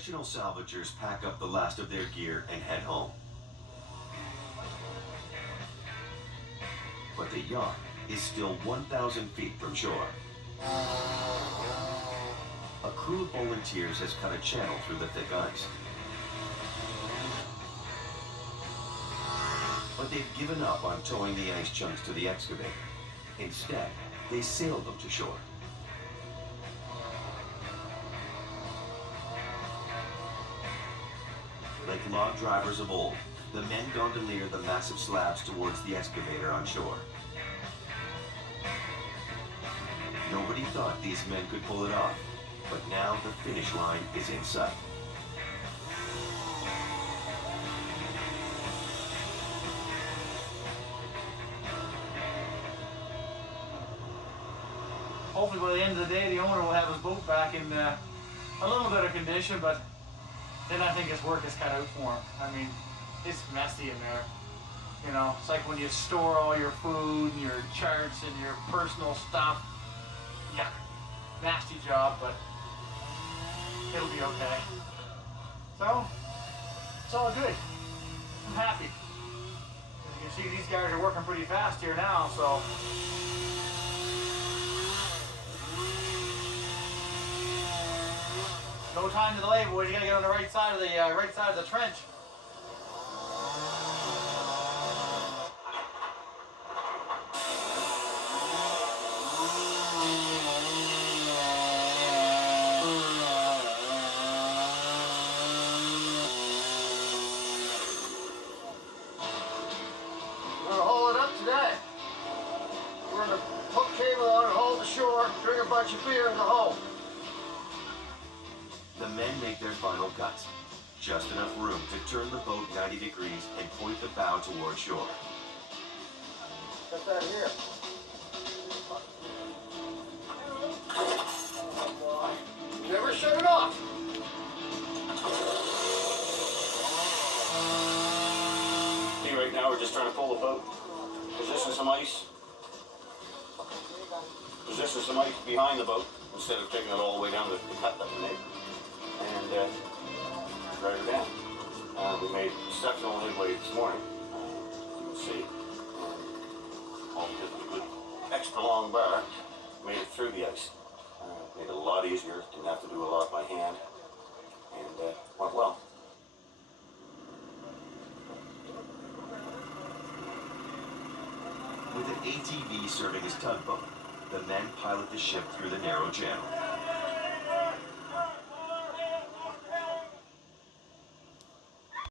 Professional salvagers pack up the last of their gear and head home. But the yacht is still 1,000 feet from shore. A crew of volunteers has cut a channel through the thick ice. But they've given up on towing the ice chunks to the excavator. Instead, they sailed them to shore. Like log drivers of old, the men gondolier the massive slabs towards the excavator on shore. Nobody thought these men could pull it off, but now the finish line is in sight. Hopefully by the end of the day, the owner will have his boat back in a little better condition, but then I think his work is cut out for him. I mean, it's messy in there. You know, it's like when you store all your food and your charts and your personal stuff. Yeah, nasty job, but it'll be okay. So, it's all good. I'm happy. As you can see, these guys are working pretty fast here now, so. No time to delay, boys. You gotta get on the right side of the trench. We're gonna haul it up today. We're gonna hook cable on and haul it to shore, drink a bunch of beer, and go home. The men make their final cuts. Just enough room to turn the boat 90 degrees and point the bow toward shore. Got that here. Never shut it off. See, right now we're just trying to pull the boat. Position some ice. Position some ice behind the boat instead of taking it all the way down the cut that we made. And drive it down. We made exceptional headway this morning, you can see. All because of a good extra long bar, made it through the ice. Made it a lot easier, didn't have to do a lot by hand, and went well. With an ATV serving as tugboat, the men pilot the ship through the narrow channel.